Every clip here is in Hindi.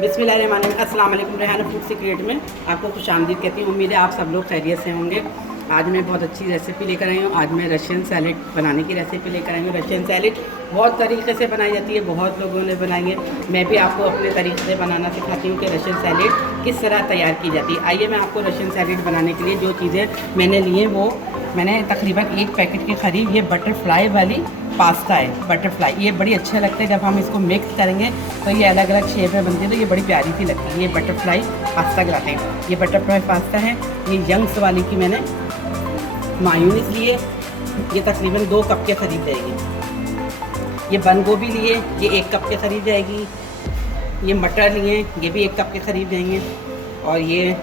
बिस्मिल्लाहिर्रहमानिर्रहीम। अस्सलाम वालेकुम। रेहाना फूड सीक्रेट में आपको खुशामदीद कहती हूँ। उम्मीद है आप सब लोग खैरियत से होंगे। आज मैं बहुत अच्छी रेसिपी लेकर आई हूँ। आज मैं रशियन सैलेड बनाने की रेसिपी लेकर आई हूँ। रशियन सैलेड बहुत तरीके से बनाई जाती है, बहुत लोगों ने बनाई है। मैं भी आपको अपने तरीके से बनाना सिखाती हूँ कि रशियन सैलेड किस तरह तैयार की जाती है। आइए मैं आपको रशियन सैलेड बनाने के लिए जो चीज़ें मैंने ली हैं वो मैंने तकरीबन 1 पैकेट के करीब ये बटरफ्लाई वाली पास्ता है। बटरफ्लाई ये बड़ी अच्छे लगते हैं, जब हम इसको मिक्स करेंगे तो ये अलग अलग शेप में बनती है, तो ये बड़ी प्यारी सी लगती है। ये बटरफ्लाई पास्ता कहलाते हैं। ये बटरफ्लाई पास्ता है। ये यंग्स वाली की मैंने मायोनीज लिए, ये तकरीबन 2 कप के करीब जाएगी। ये बंद गोभी लिए, ये 1 कप के करीब जाएगी। ये मटर लिए, ये भी 1 कप के करीब जाएंगे। और ये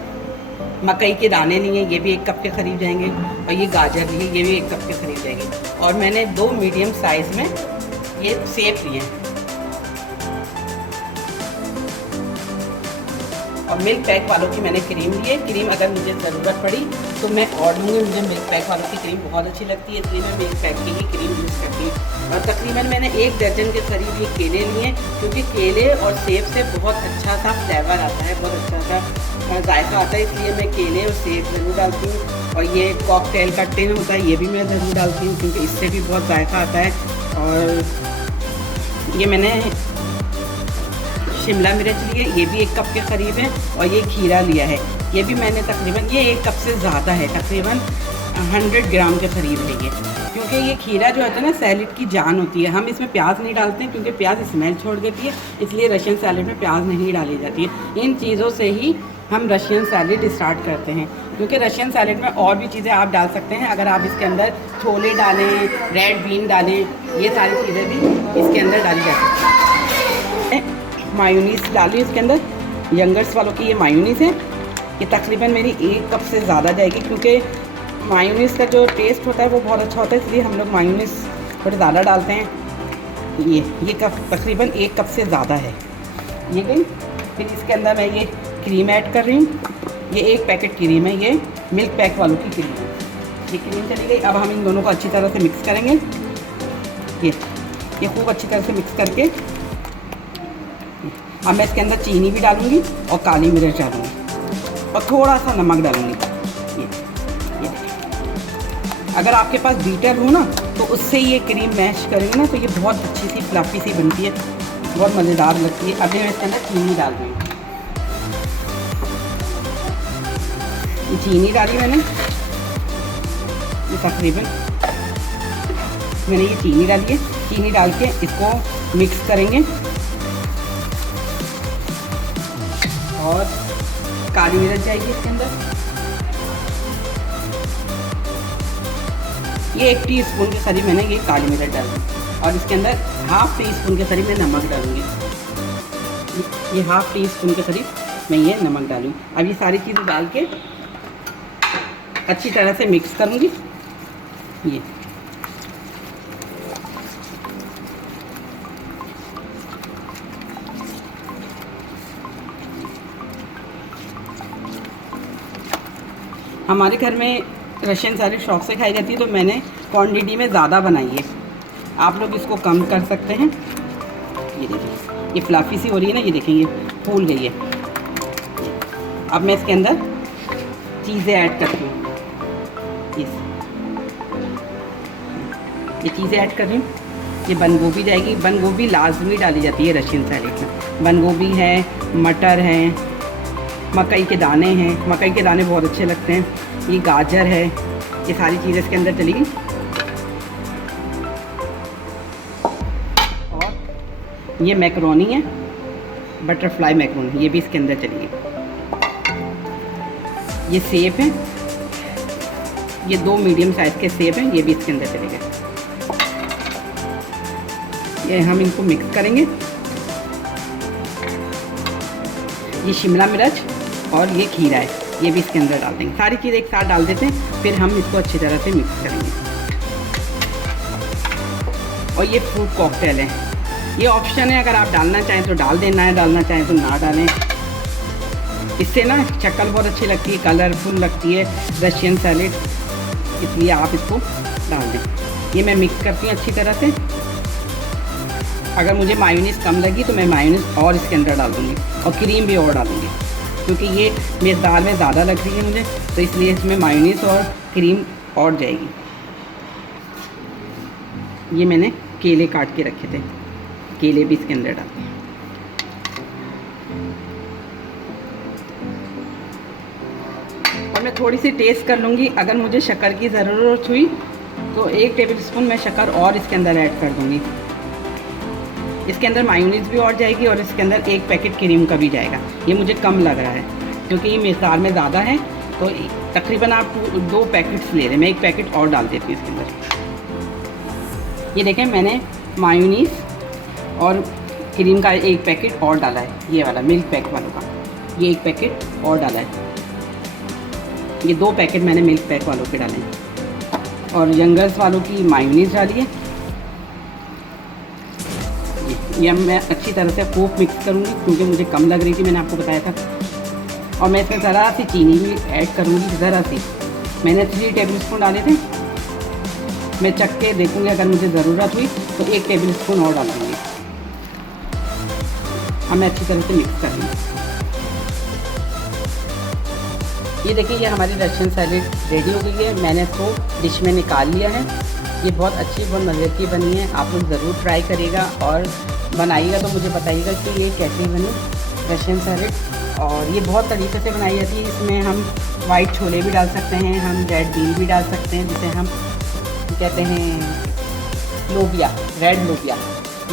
मकई के दाने लिए, ये भी 1 कप के करीब जाएंगे। और ये गाजर लिए, ये भी 1 कप के करीब जाएंगे। और मैंने 2 मीडियम साइज़ में ये सेब लिए हैं। और मिल्क पैक वालों की मैंने क्रीम ली है। क्रीम अगर मुझे ज़रूरत पड़ी तो मैं और लूँगी। मुझे मिल्क पैक वालों की क्रीम बहुत अच्छी लगती है, इसलिए मैं मिल्क पैक की ही क्रीम यूज़ करती हूँ। और तकरीबन मैंने 1 दर्जन के करीब ये केले लिए, क्योंकि केले और सेब से बहुत अच्छा सा फ्लेवर आता है, बहुत अच्छा सा जायका आता है, इसलिए मैं केले और सेब ज़रूर डालती हूँ। और ये कॉकटेल का टिन होता है, ये भी मैं ज़रूर डालती हूँ, क्योंकि इससे भी बहुत जायका आता है। और ये मैंने शिमला मिर्च लिए, ये भी 1 कप के करीब है। और ये खीरा लिया है, ये भी मैंने तकरीबन, ये 1 कप से ज़्यादा है, तकरीबन 100 ग्राम के करीब है ये। क्योंकि ये खीरा जो होता है ना, सैलेड की जान होती है। हम इसमें प्याज नहीं डालते हैं, क्योंकि प्याज स्मेल छोड़ देती है, इसलिए रशियन सैलेड में प्याज नहीं डाली जाती है। इन चीज़ों से ही हम रशियन सैलेड स्टार्ट करते हैं, क्योंकि रशियन सैलेड में और भी चीज़ें आप डाल सकते हैं। अगर आप इसके अंदर छोले डालें, रेड बीन डालें, ये सारी चीज़ें भी इसके अंदर डाली जा सकती हैं। मायोनीज़ डाली इसके अंदर, यंगर्स वालों की ये मायोनीज़ है। ये तकरीबन मेरी 1 कप से ज़्यादा जाएगी, क्योंकि मायोनीज़ का जो टेस्ट होता है वो बहुत अच्छा होता है, इसलिए हम लोग मायोनीज़ थोड़ी ज़्यादा डालते हैं। ये कप तकरीबन 1 कप से ज़्यादा है ये गई। फिर इसके अंदर मैं ये क्रीम ऐड कर रही हूँ। ये 1 पैकेट क्रीम है, ये मिल्क पैक वालों की क्रीम है। ये क्रीम चली गई। अब हम इन दोनों को अच्छी तरह से मिक्स करेंगे। ये खूब अच्छी तरह से मिक्स करके अब मैं इसके अंदर चीनी भी डालूँगी और काली मिर्च डालूँगी और थोड़ा सा नमक डालूँगी। ये अगर आपके पास बीटर हो ना, तो उससे ये क्रीम मैश करेंगे ना, तो ये बहुत अच्छी सी फ्लफी सी बनती है, बहुत मज़ेदार लगती है। अभी मैं इसके अंदर चीनी डाल रही हूँ। ये चीनी डाली मैंने, ये तकरीबन मैंने ये चीनी डाली है। चीनी डाल के इसको मिक्स करेंगे। और काली मिर्च जाएगी इसके अंदर, ये 1 टीस्पून के करीब मैंने ये काली मिर्च डाली। और इसके अंदर 1/2 टीस्पून के करीब मैं नमक डालूँगी। ये 1/2 टीस्पून के करीब मैं ये नमक डालूँ। अब ये सारी चीज़ें डाल के अच्छी तरह से मिक्स करूँगी। ये हमारे घर में रशियन सैलेड शौक से खाई जाती है, तो मैंने क्वांटिटी में ज़्यादा बनाई है। आप लोग इसको कम कर सकते हैं। ये देखिए, ये फ्लफी सी हो रही है ना, ये देखें, ये फूल गई है। अब मैं इसके अंदर चीज़ें ऐड करती हूँ। ये चीज़ें ऐड कर रही हूँ। ये बंद गोभी जाएगी। बंद गोभी लाजमी डाली जाती है रशियन सैलेड में। बंद गोभी है, मटर है, मकई के दाने हैं, मकई के दाने बहुत अच्छे लगते हैं। ये गाजर है, ये सारी चीज़ें इसके अंदर चली गई। और ये मैकरोनी है, बटरफ्लाई मैकरोनी, ये भी इसके अंदर चली गई। ये सेब है, ये 2 मीडियम साइज़ के सेब हैं, ये भी इसके अंदर चले गए। ये हम इनको मिक्स करेंगे। ये शिमला मिर्च और ये खीरा है, ये भी इसके अंदर डाल देंगे। सारी चीज़ एक साथ डाल देते हैं, फिर हम इसको अच्छी तरह से मिक्स करेंगे। और ये फ्रूट कॉकटेल है, ये ऑप्शन है, अगर आप डालना चाहें तो डाल देना है, डालना चाहें तो ना डालें। इससे ना शक्ल बहुत अच्छी लगती है, कलरफुल लगती है रशियन सैलेड, इसलिए आप इसको डाल दें। ये मैं मिक्स करती हूँ अच्छी तरह से। अगर मुझे मायोनीज़ कम लगी तो मैं मायोनीज़ और इसके अंदर डाल दूँगी और क्रीम भी और डालूँगी, क्योंकि ये मेरी दाल में ज़्यादा लग रही है मुझे, तो इसलिए इसमें मायोनीज़ और क्रीम और जाएगी। ये मैंने केले काट के रखे थे, केले भी इसके अंदर डालते हैं। और मैं थोड़ी सी टेस्ट कर लूँगी, अगर मुझे शक्कर की ज़रूरत हुई तो 1 टेबलस्पून मैं शक्कर और इसके अंदर ऐड कर दूँगी। इसके अंदर मायोनीज़ भी और जाएगी और इसके अंदर 1 पैकेट क्रीम का भी जाएगा। ये मुझे कम लग रहा है क्योंकि ये मिकदार में ज़्यादा है, तो तकरीबन आप 2 पैकेट्स ले रहे, मैं 1 पैकेट और डाल देती हूँ इसके अंदर। ये देखें, मैंने मायोनीज़ और क्रीम का 1 पैकेट और डाला है, ये वाला मिल्क पैक वालों का, ये 1 पैकेट और डाला है। ये 2 पैकेट मैंने मिल्क पैक वालों के डाले हैं और यंगर्स वालों की मायोनीज़ डाली है। ये मैं अच्छी तरह से खूब मिक्स करूँगी क्योंकि मुझे कम लग रही थी, मैंने आपको बताया था। और मैं इसमें ज़रा सी चीनी भी ऐड करूँगी, ज़रा सी, मैंने 3 टेबलस्पून डाले थे। मैं चख के देखूँगी, अगर मुझे ज़रूरत हुई तो 1 टेबलस्पून और डाल दूँगी। अब मैं अच्छी तरह से मिक्स कर लूँगी। ये देखिए, ये हमारी रशियन सैलेड रेडी हो गई है। मैंने इसको डिश में निकाल लिया है। ये बहुत अच्छी, बहुत मज़े की बनी है। आप लोग ज़रूर ट्राई करिएगा और बनाइएगा तो मुझे बताइएगा कि ये कैसे बनी रशियन सैलेड। और ये बहुत तरीके से बनाई जाती है। इसमें हम वाइट छोले भी डाल सकते हैं, हम रेड बीन भी डाल सकते हैं, जिसे हम कहते हैं लोबिया, रेड लोबिया,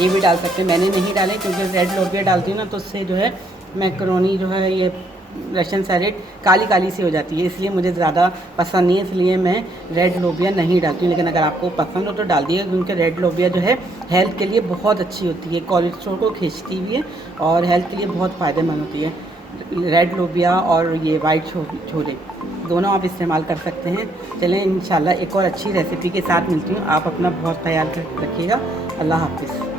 ये भी डाल सकते हैं। मैंने नहीं डाले क्योंकि रेड लोबिया डालती हूँ ना तो उससे जो है मैकरोनी जो है ये रशियन सैलेड काली काली सी हो जाती है, इसलिए मुझे ज़्यादा पसंद नहीं है, इसलिए मैं रेड लोबिया नहीं डालती हूँ। लेकिन अगर आपको पसंद हो तो डाल दिए, क्योंकि रेड लोबिया जो है हेल्थ के लिए बहुत अच्छी होती है, कोलेस्ट्रॉल को खींचती भी है और हेल्थ के लिए बहुत फ़ायदेमंद होती है। रेड लोबिया और ये वाइट छोले दोनों आप इस्तेमाल कर सकते हैं। चलें, इंशाल्लाह एक और अच्छी रेसिपी के साथ मिलती हूँ। आप अपना बहुत ख्याल रखिएगा। अल्लाह हाफ़िज़।